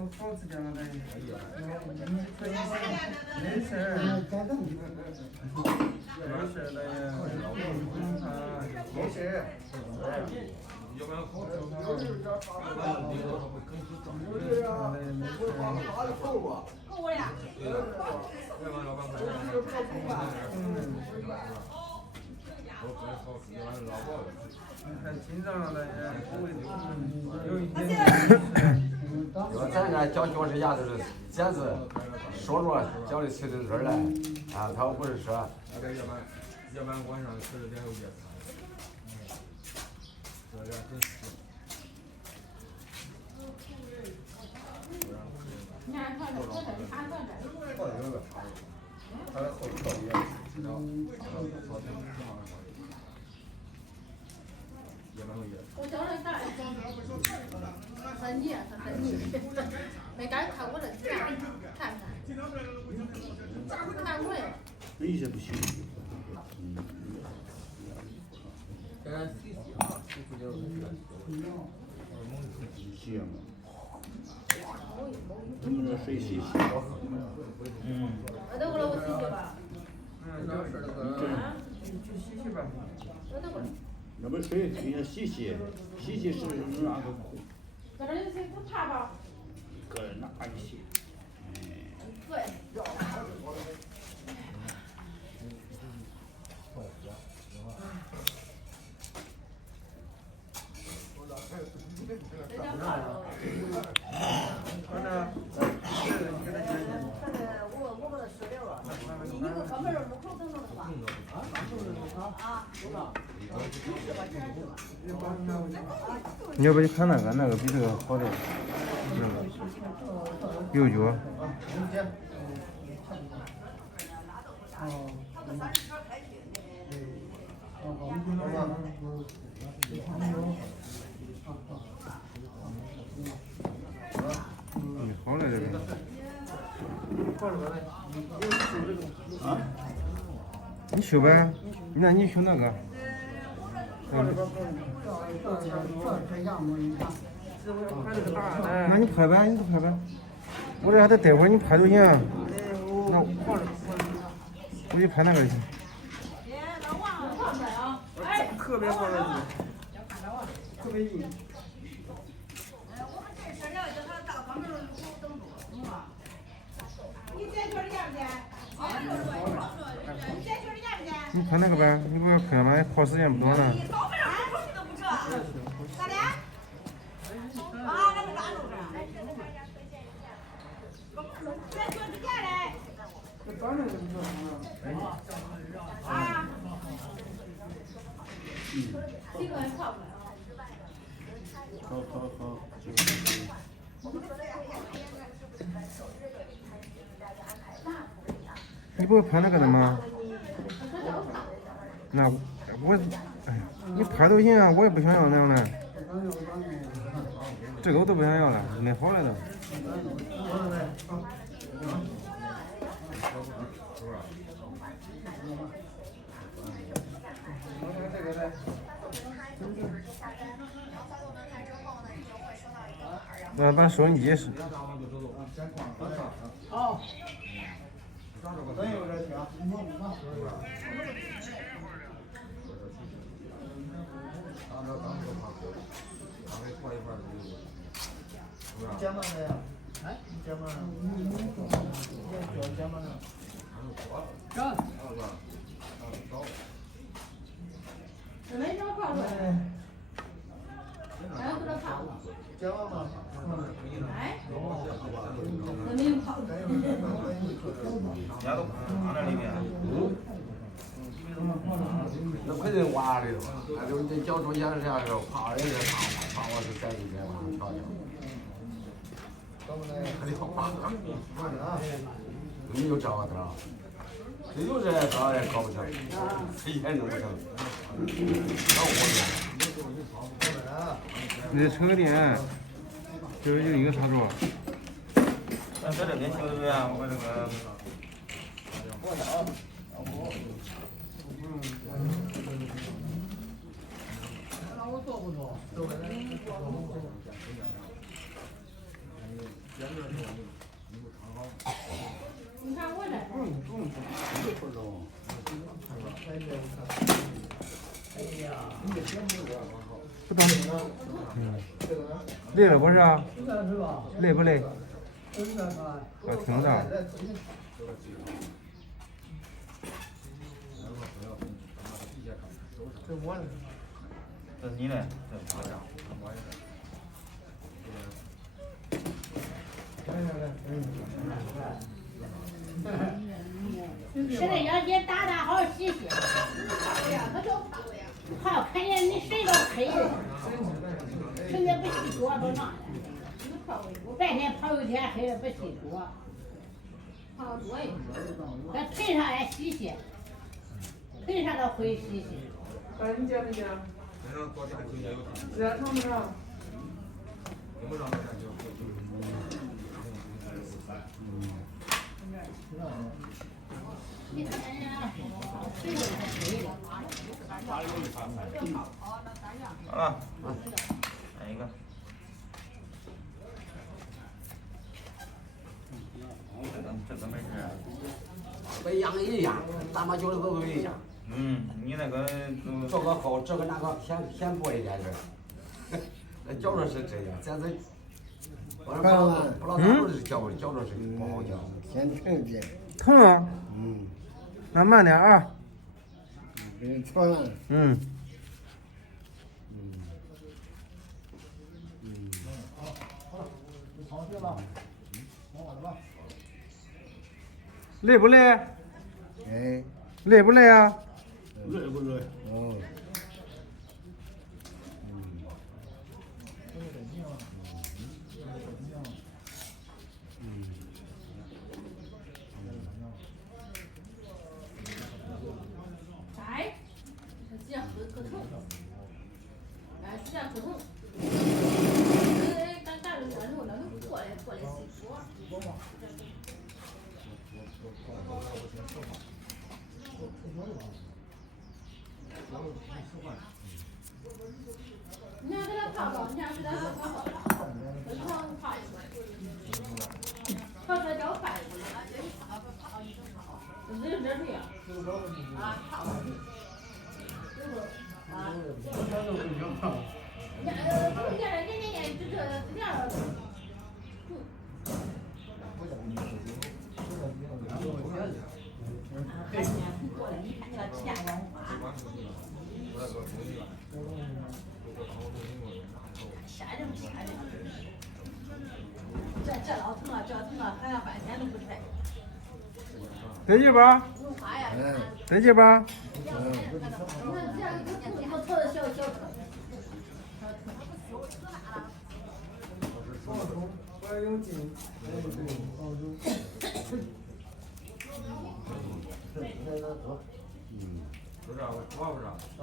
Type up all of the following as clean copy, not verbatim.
都好吃点了的，没事儿，没事儿的呀，没事。要不然好吃够我呀。还紧张了呀，有一点。要咱家教脚趾甲都是剪子说着讲的碎墩墩来啊，他不是说。要不然晚上12点有夜餐。这点真是。你看看这这是啥算这？好的有个啥？他的后头也。我教人干，很腻，很腻。没敢看我这字，看看。看过呀。有些不行。行。你们这水洗洗。我等会儿我洗洗吧。去洗洗吧。我等会儿。要不水你要洗洗，洗洗是哪个？搁这有谁不怕吧？搁哪一些？对。你要不你看那个比这个好点，那个牛角。好了这个。啊？你修呗，那你修那个。那你拍呗，你就拍呗。我这还得待会儿，你拍就行。那我就拍那个就行。特别好的，特别硬。你拍那个呗，你不要拍吗？耗时间不短了。咋的？啊，那不咋弄的？咱做指甲嘞。啊。这个靠不了。好。你不会拍那个的吗？那我，哎呀，你拍都行啊，我也不想要那样的。这个我都不想要了，没好了都。我把收音机是。好。真有这条。肩膀的呀？哎，肩膀。肩膀的。干。这没找泡出来。还有不知道泡。肩膀吗？哎。那没有泡。家都放在里面。那肯定挖的了，那就你脚中间这样时候，啪人家啪我是在里面把它调掉。肯定挖。你就这个的，这有这搞也搞不成，谁也弄不成。搞活的。你这车个电，就是有一个插座。咱在这边行不行啊？我这个。我做不做？不懂。累了不是啊？累不累？啊，挺着。这是你的，现在要你打打好洗洗，好看见你谁都可以，现在不洗桌都那的，白天泡一天，黑夜不洗桌，泡多一点。咱腿上也洗洗，腿上都会洗洗。你见没见？这上不上？你看人家谁都可以。好了，来一个。这个没事。不一样一样，打麻将的都不一样。你那个这个好，这个那个偏多一点点。那觉着是这样，咱这不知道咱们是觉着是不好觉。先听见。疼啊？那慢点啊。错了。累不累？哎。累不累啊？累不累？哦。哎，这样可疼，哎，这样可疼。刚干了完后，那都过来洗锅。你要给他泡好，你要给他泡好了，跟汤泡一块，泡出来叫饭，热水啊，泡。这老疼了，这疼了，喊了半天都不退。得劲吧？得劲吧？不是，我不是。啊。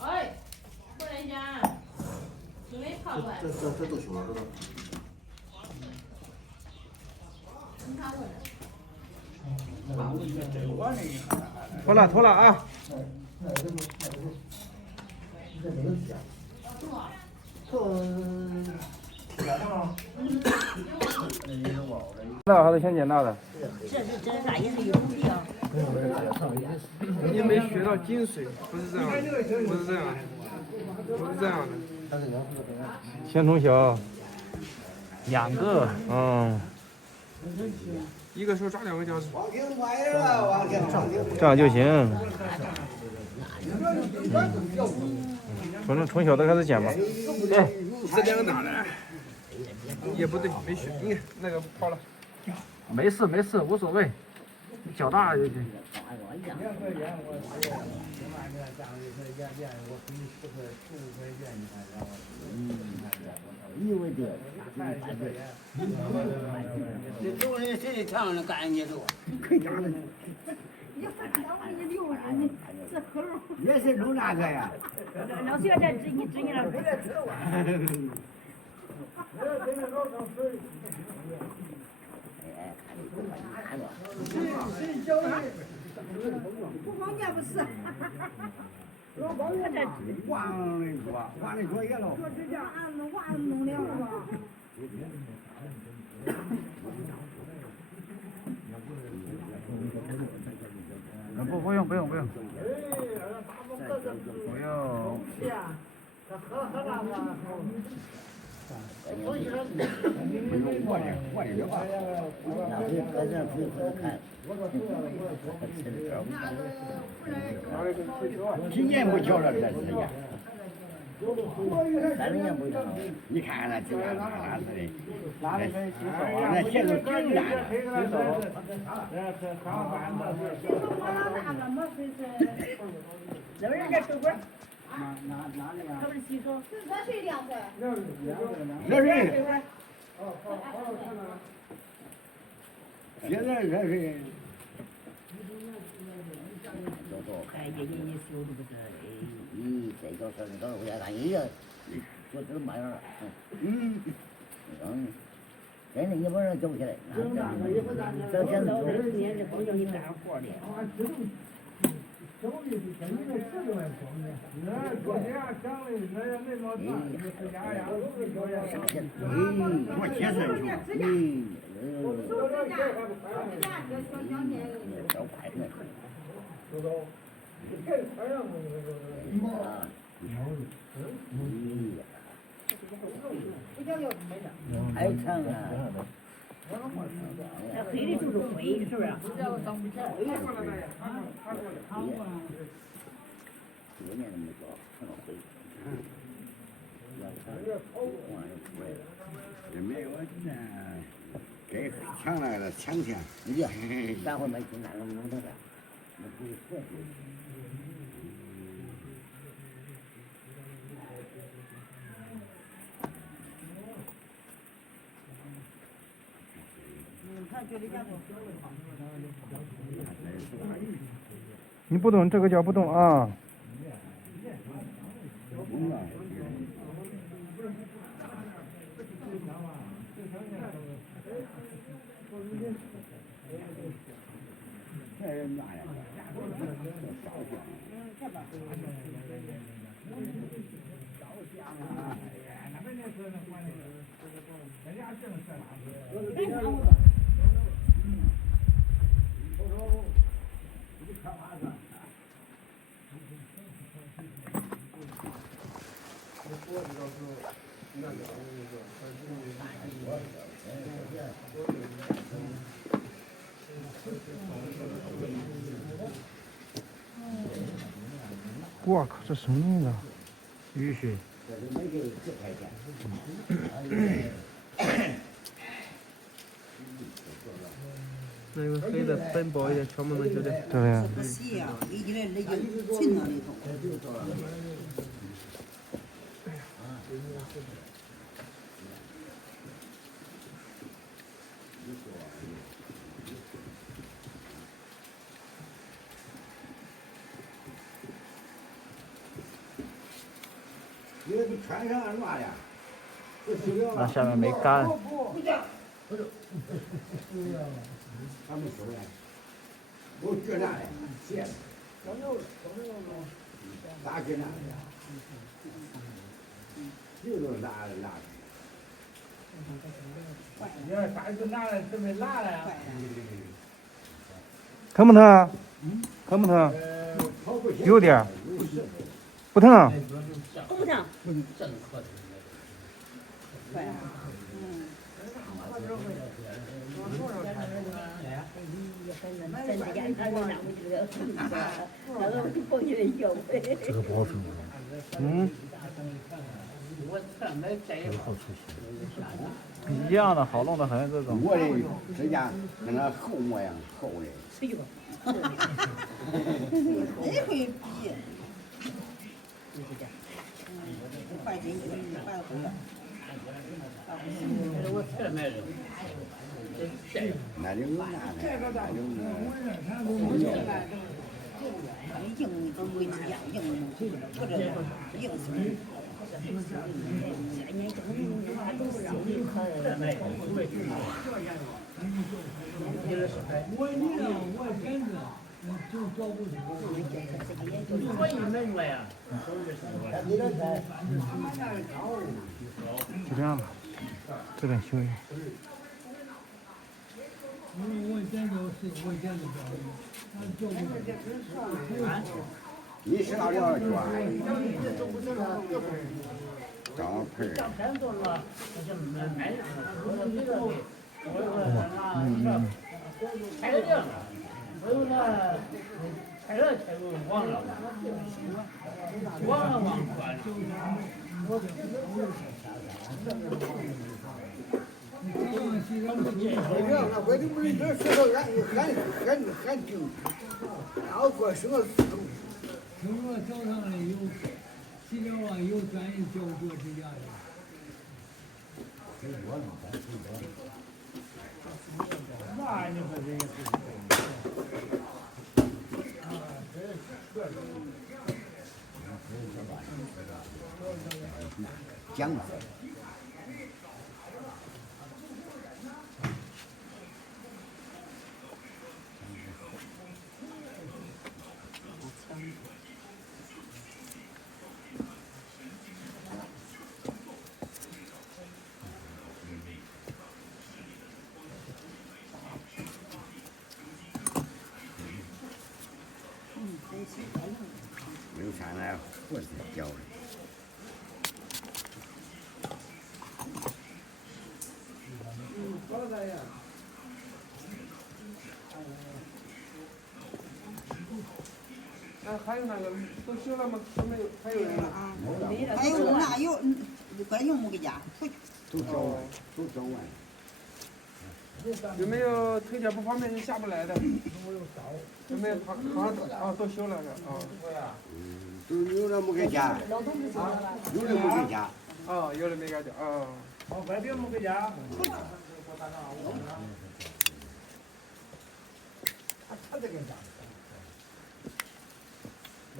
哎，过来一下，准备泡出来。这都行了，这都。你看我这。脱了啊！那还是先捡大的。这啥也是一种病。你没学到精髓，不是这样的，不是这样的，不是这样的。先从小，2个，一个手抓2个脚趾，这样就行。从小都开始捡吧。哎，这2个哪来？也不对，没学，你那个跑了。没事，无所谓，脚大就行。这东西谁唱的干净多？可家的。这口也是弄那个呀。老学这指你了。不光见不是。老光我这挖的多也了。说这叫俺们娃弄的吧。不用。不用。几年不交了这是呀？3年不交，你看看那几年啥子的，那现在更大了。那边人家手管，他们洗手，热水凉快。热水。现在热水。看爷爷你手都不是，这个事儿你搞回来看爷爷，说这嘛样儿，真的一般人走不起来，这现在20年这不叫你干活的。我接受找快点。太长了。那黑的就是灰，是不是？多年都没做，成了灰。也没有这，给抢来了抢钱。呀，咱会没去那个弄的啥，那不是合适。你不动，这个叫不动啊。我靠，这什么东西啊？雨水。那个黑的粉薄一点，全部能就这。对呀。洗呀，一进来那就浸到里头。你穿上干嘛呀？那下面没干。他们说的，我搁那嘞，鞋，咋搁那的？就能拿。你要啥就拿来准备拿来呀？疼不疼？疼不疼？有点。不疼。不疼。这个不好受。嗯。这个好出血。一样的，好弄得很这种。我的指甲跟那厚模样，厚的。谁会比？快进去，快回来。我吃了没有？那就硬都没一样，硬不这硬死。就这样吧，这边修一下。我见着是，我见着。你知道了转，找盆儿。开了店了，我有那开了开过忘了，忘关。我就不是这石头俺定，然后过什么听说早上里有洗脚啊，有专人教做指甲的。那你说这姜子。刘三来胡子教的。还有那个都修了吗？都没有，还有人呢。还有那有，管用没给家，都教完，都教完。有没有推荐不方便就下不来的？有没有好像都修了是啊？都有的没给家，有的没给家。哦，有的没给家哦。哦，外边没给家。他这个家。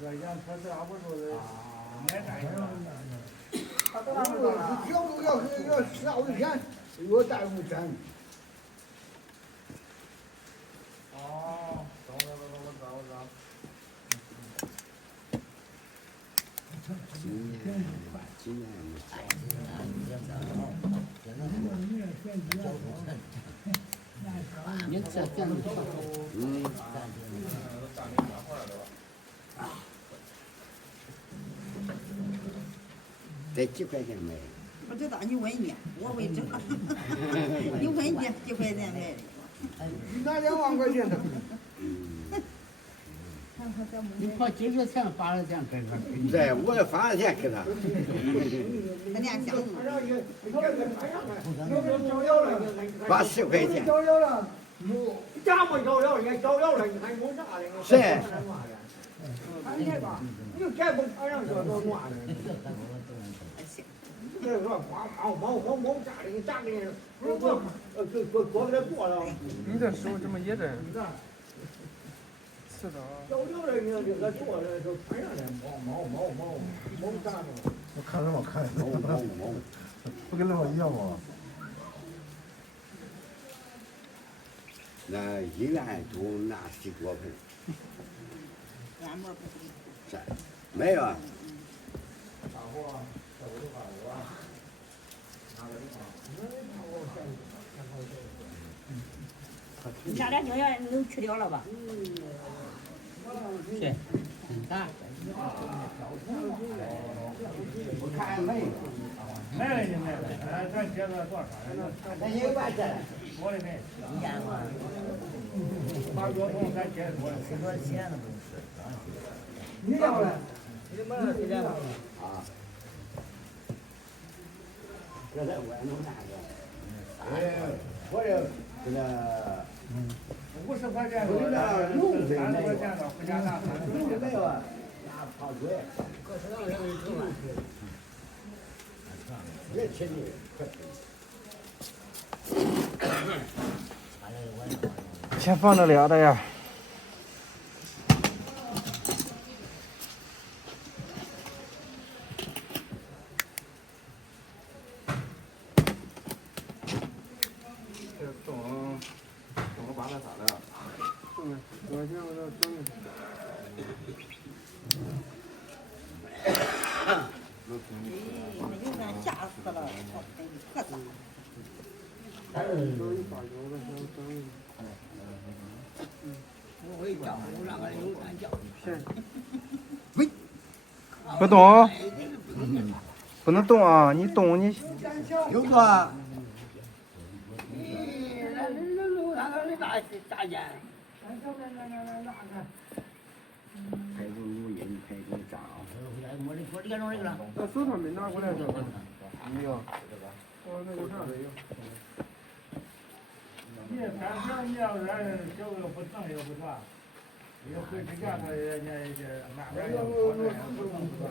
这样他是俺不说的，买单上。要不要下午天，有大雨天。哦，懂。今年你这样子。得几块钱买？不知道你问你，我会知道。你问你几块钱买的？拿2万块钱的。你跑几个钱发了钱给他？对，我也发了钱给他。他俩想发10块钱。交了，家没交了，人交了，你还有啥的？谁？你看吧，你就该不他让这都乱了。这个光毛炸的，你炸的，多给他做了。你这手怎么也得？是的啊。交了人家这个做的都穿上来，毛炸的。我看什么看？毛，不跟那个一样吗？那1元都拿10多盆。这没有啊。你家俩尿液都去掉了吧？是，很大。我看没有。买了就买了，咱接着多少？那你管这？我的买。把多桶咱接多少？10多钱了不是？你要了？你买了几两？啊。这在外头那个。我这个。50块钱，我这个弄水30块钱的，回家拿。弄水没有啊？拿泡水。别吃你，先放着俩的呀。这种个把它咋的？我现在我这蒸。有点吓死了，可咋？都一把油的，都。我会讲。别动，不能动啊！你动你。有个。路上的大雁。排骨录音，排骨照。我这个弄这个了。那手套没拿过来这个。没有。哦，那有啥没有？你反正你要是这个不成也不算，也回去干个人家那边也不成不算。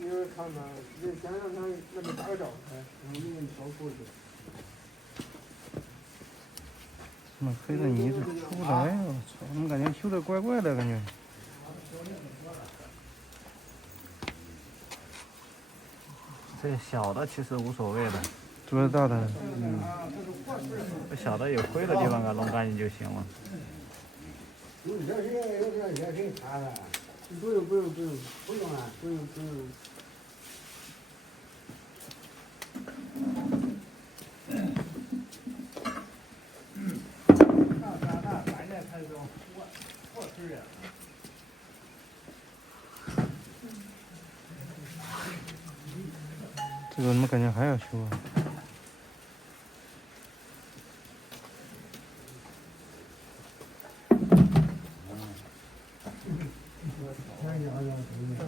因为看看，先让他那边打个招呼，我们招过去。那黑的泥是出不来，我操！怎么感觉修的怪怪的感觉？这小的其实无所谓的，主要大的，这小的有灰的地方给它弄干净就行了。有热水擦了。不用不用啊。不用。这个怎么感觉还要修啊？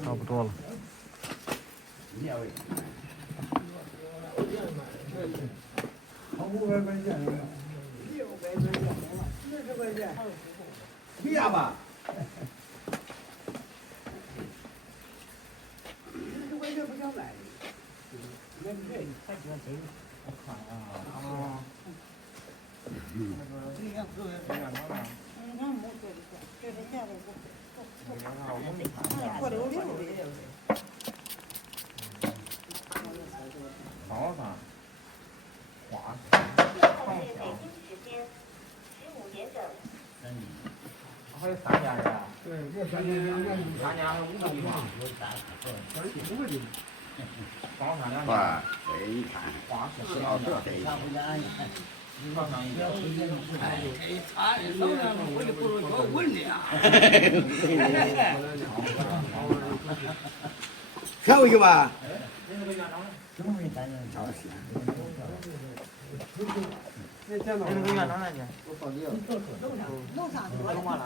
差不多了。500块钱了，600块钱，40块钱，回家吧。40块钱不想卖。那个人他喜欢谁？我看啊。这样子这样子。好吧。华。还有3家人。对，这3家2家3家还有5个地方。5个地方。包上2家。哇，这一看，花是老多这一看。包上1家。哎，他手上我就不如多稳的呀。下回去吧。那见到。那个院长来着。我放地了。楼上。弄完了。